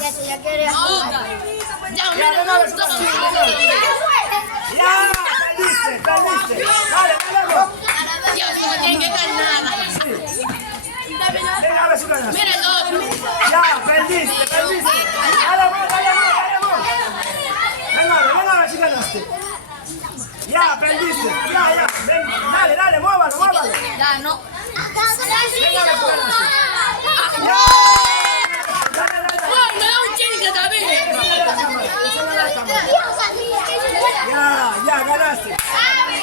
Ya quiere. Ya, mira, no, ya, perdiste. Dale, vos. Ya, no tiene que ganar nada. Venga, a ver si ganas. Mira el otro. Ya, perdiste. Dale, vos. Venga, a ver si ganaste. Ya, perdiste. Ya. Dale, muévalo. Ganó. Venga, a ver si ganaste. Dale. Me da un chingue también. Ya, ganaste.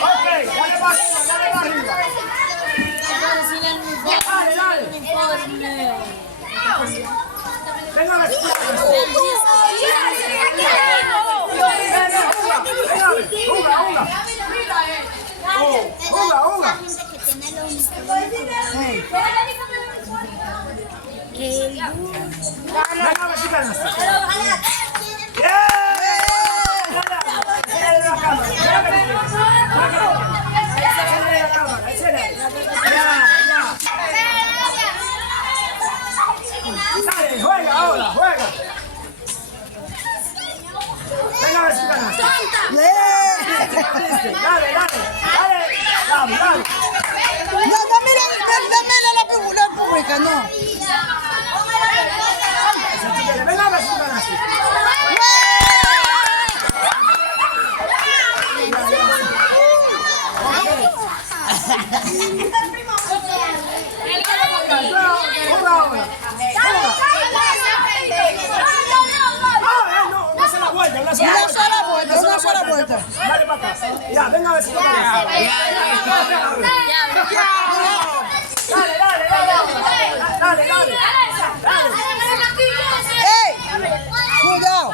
Ok, dale para arriba. Dale. Venga, a ver si ganaste. Venga, venga, a ver si ganaste. Dale, juega ahora. Venga, a ver si ganaste. Dale. No, dame la pública, no. Venga, a ver si ganaste. Juega ahora. Una sola vuelta. Dale para acá. Ya, venga a ver si lo ganas. Dale. ¡Ey! ¡Cuidado!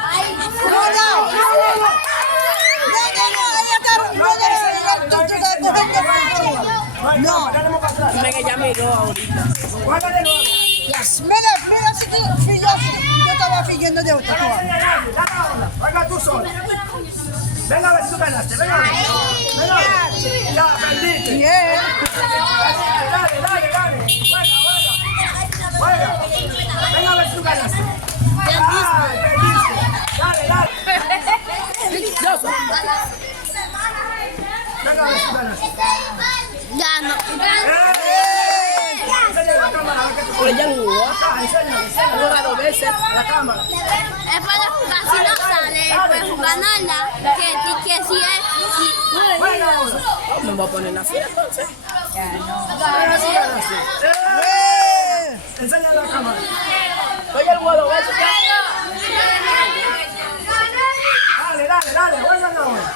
No, dale para atrás. Venga, ya me dio ahorita. Juega de nuevo. mira si tú yo estaba fingiendo de otra. Juega tú solo. Venga a ver si tú ganaste. Venga. Ya, perdiste. Bien. Dale. Juega. Venga a ver si tú ganaste. Perdiste. Dale. Venga a ver si tú ganaste. Gano. Enseña la cámara. Pero ya no jugó. Enseña. Juega 2 veces. La cámara. Es para jugar, si no sale, pues ganarla. Que si es. Juega ahora. Me voy a poner la fila entonces. Venga si ganaste. Enseña la cámara. Oye, el juego 2 veces. Dale. Juega ahora.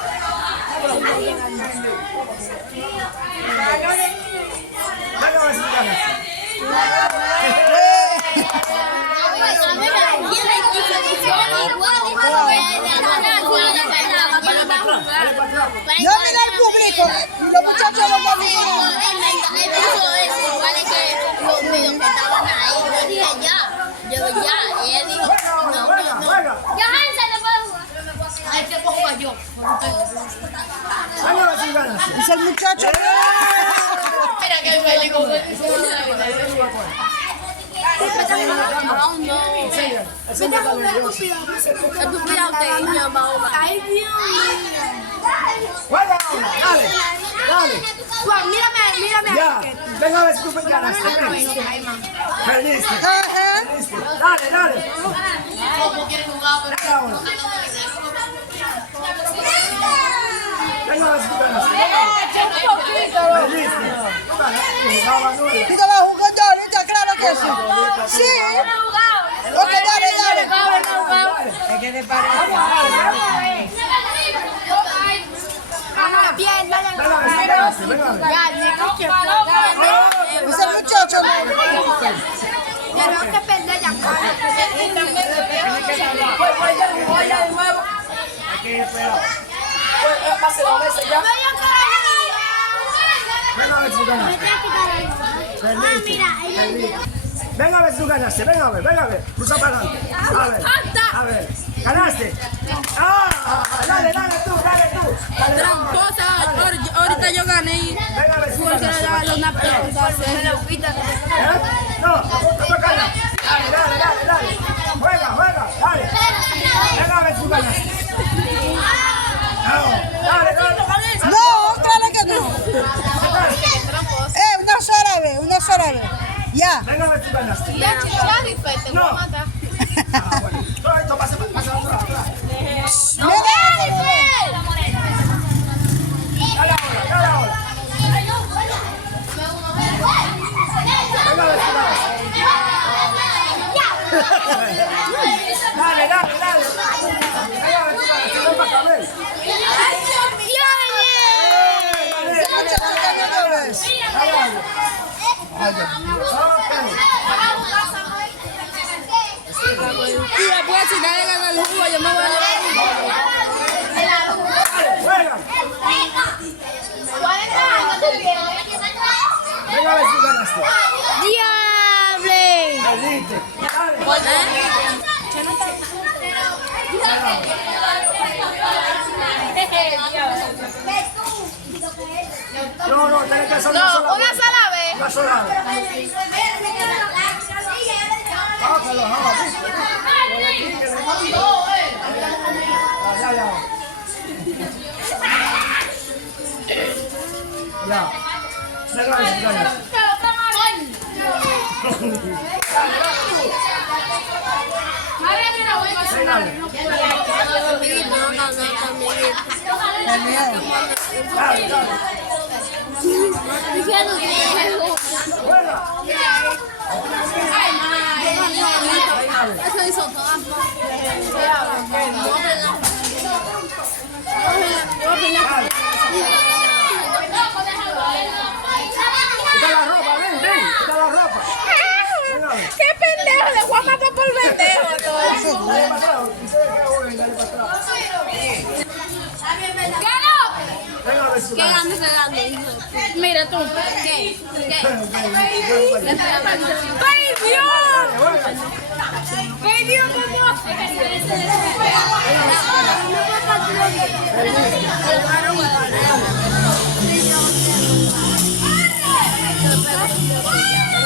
Venga a ver si tú ganaste. No, mira el público. Los muchachos no lo ven. Juega. Ahí te cojo yo. Venga a ver si ganaste. Es el muchacho. Mira que el médico. Aún no. Enseña la cámara. Ay, Dios mío. Juega ahora. Dale. Juan, mírame. Ya. Venga a ver si tú ganaste. Perdiste. Dale. ¿Cómo quieres jugar? Venga ahora. Venga a ver si tú ganaste. Perdiste. Jugaba nueve. ¿Tú estabas jugando ahorita? Claro que sí. Sí. Ok, dale. Es que te parece. Bien, dale. Venga a ver si ganaste. Venga a ver. Es el muchacho. Tenemos que perder ya. Oye, de nuevo. Pase 2 veces ya. Venga a ver si ganaste. Perdiste. Venga a ver si tú ganaste. Venga a ver. Cruza para adelante. A ver. ¿Ganaste? Dale tú. Tramposa, ahorita yo gané y Venga a ver si tú porque ganaste. le darle una pregunta. No, apunta para acá. Dale. Juega. dale. Venga a ver si ganaste. Dale, dale. No, claro que no. Una sola vez, una sola vez. Ya. Venga a ver si ganaste. No. Bueno. Todo esto pasa atrás. Dale ahora, dale ahora. Venga a ver si ganaste. Dale, dale, dale. Venga a ver si ganaste. Ven para acá, ven. Y después, si nadie gana el jugo, yo me voy a llevar el jugo. Venga a ver si ganaste. ¡Diable! Perdiste. No, tenés que hacer una sola vez. Una sola vez. Bájalo, ya. Venga a ver si ganaste. Eso hizo todo. Quita la ropa, ven, quita la ropa. Venga, ven. ¡Qué pendejo! Le voy a matar por pendejo. Dale para atrás, ustedes que jueguen, dale para atrás. Venga a ver si ¡Qué ganaste. grande se grande! Mira tú. ¿Qué? ¡Ay, Dios! Juega. ¡Ay, Dios, mamá! Venga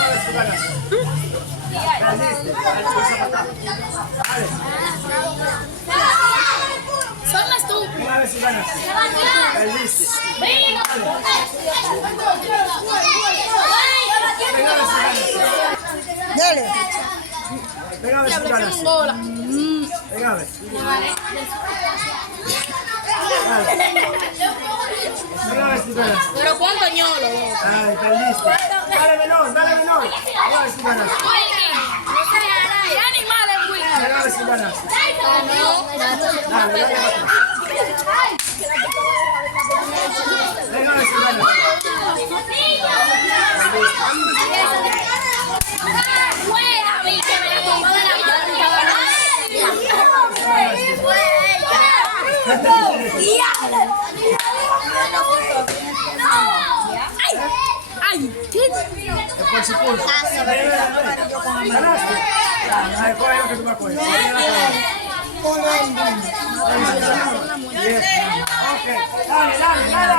a ver si ganaste. Perdiste. Dale, pasa para atrás. Dale. Son las tú. Venga a ver si ganaste. Perdiste. Venga a ver si ganaste. Dale. Venga a ver si ganaste. Venga a ver. Dale. Venga a ver si ganaste. Pero cuánto ñolo. Dale, perdiste. Dale menor, dale menor. Venga a ver si ganaste. ¿Qué animales, güey? Venga a ver si ganaste. Dale, dale para atrás. Venga a ver si ganaste. Por su culpa. ¿Ganaste? Ay, coge lo que tú me acuerdas. Bien. Ok. Dale, dale, dale.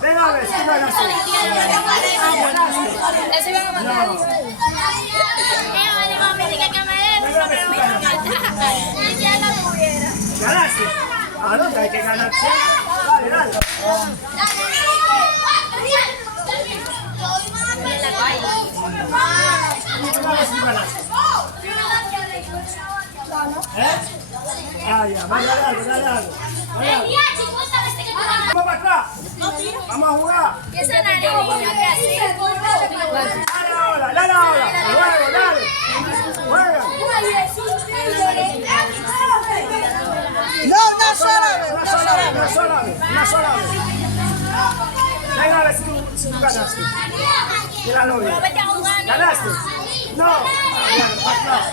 Venga a ver si ganaste. Ganaste. No. ¿Ganaste? ¿A dónde hay que ganar? Dale, dale. Venga a ver si ganaste. ¿Eh? Ah, ya, dale algo, dale algo. Vamos para atrás. Vamos a jugar. Dale ahora. Luego, dale. Juega. No, una sola vez. Una sola vez. Venga a ver si tú ganaste. Y la novia. ¿Ganaste? No. Ya, para atrás.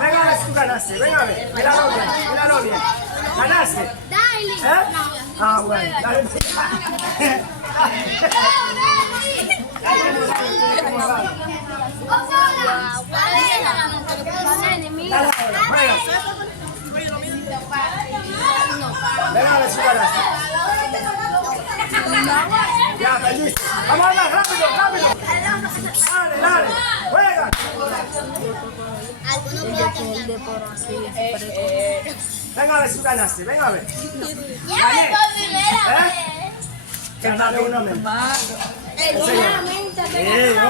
Venga a ver si tú ganaste. Venga a ver. Míralo bien. ¿Ganaste? ¿Eh? Ah, bueno. Dale. Dale ahora, juega. Venga a ver si ganaste. Ya, perdiste. Vamos a hablar, rápido, rápido. Dale, dale. Juega. Venga a ver si ganaste. Venga a ver. Gané. Dale una mente.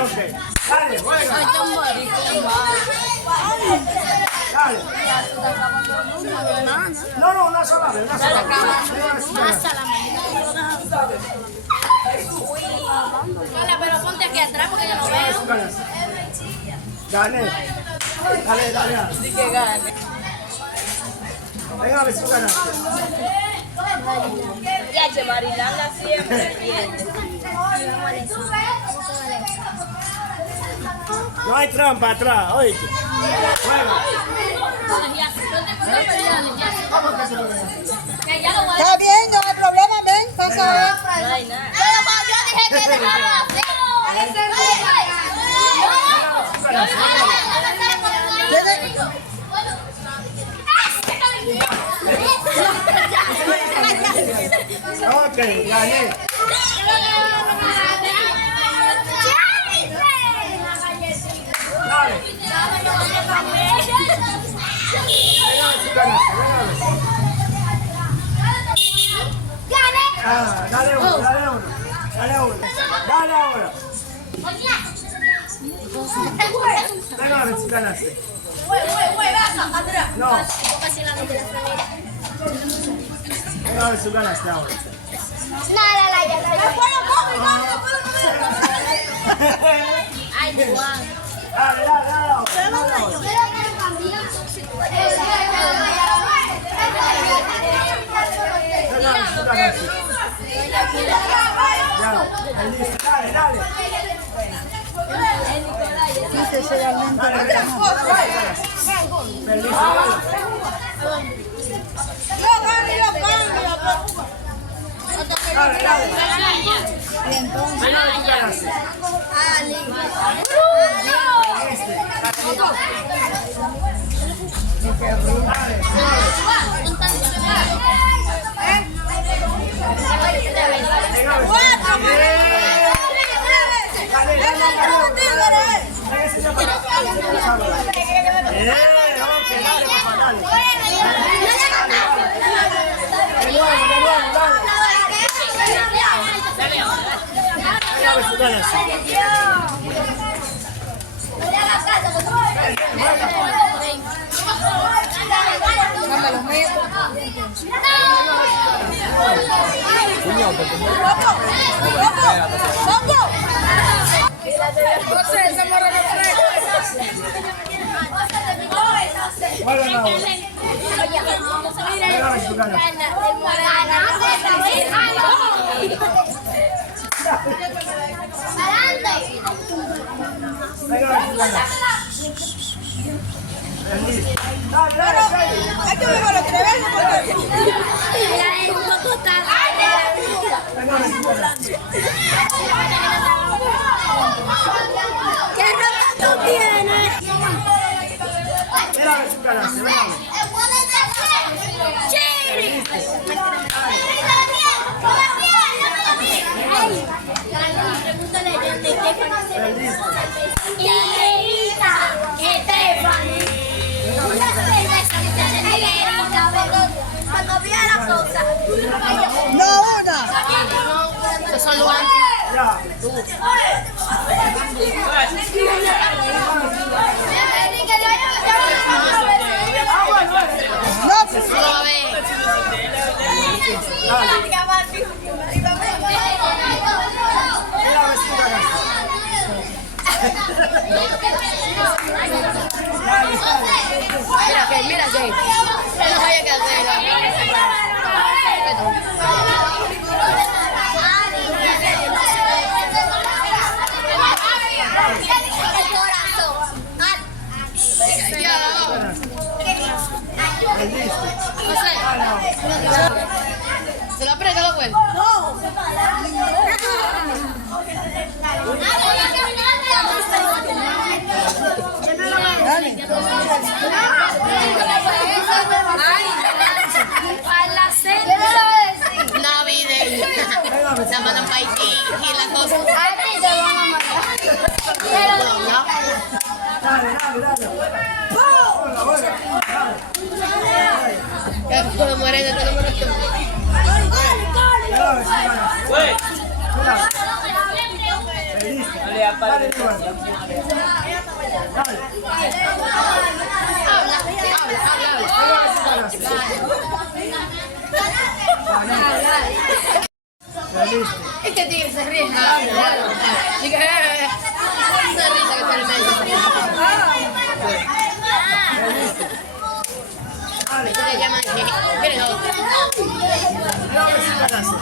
Ok. Dale, juega. Dale. No, una sola vez, una sola vez. Hola, pero ponte aquí atrás porque yo no veo. Gané. Dale, dale. Así que gane. Venga a ver si tú ganaste. Ya, che, Marilanda siempre pierde. No hay trampa atrás, oíste. Juega. Está bien, no hay problema, ven. Pasa a ver. No hay nada. Yo dije que dejarlo hacer. Ok, gané. Dale. Venga a ver si ganaste, venga a ver. Ah, dale uno, dale uno. Dale uno. Dale ahora. Venga a ver si ganaste. No. Venga a ver si ganaste ahora. Ay, Juan. Dale, dale, dale ahora. Venga a ver si ganaste. Ya, listo. Dale, dale. Dice realmente. Perdiste, dale. Dale, dale. Venga a ver si ganaste. Hay que ver otra vez. ¿Qué ropa tú tienes? Mira a ver si ganaste, venga. ¡Chiri! Pregúntale a Stephanie. Cuando vea la cosa. No, una. Ya. No, pues, Mira a ver si ganaste. Mira que. No sabía qué hacer. El corazón. Se lo aprieta la vuelta. A la cena. Y las dos. A ti te van a matar. Dale, dale, dale. Hola, hola. Dale. Todo moreno, todo moreno. Cuidado, si ganas. Cuidado. Listo. Dale, Iván. Dale. Listo. Este tigre se ríe. Chica, esa risa que está en el medio. Dale. Se llama ¿quieres otro? Vamos a ver si ganaste.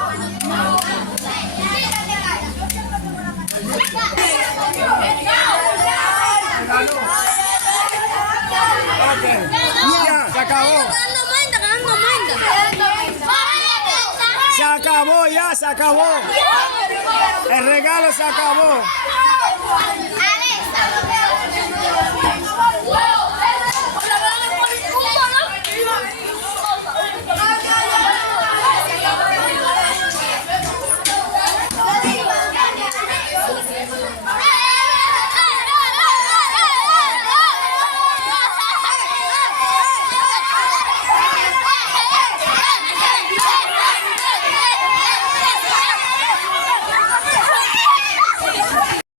Ganó. Ok. Ya, se acabó. Ganando manda. Se acabó, ya se acabó. El regalo se acabó. Alexa.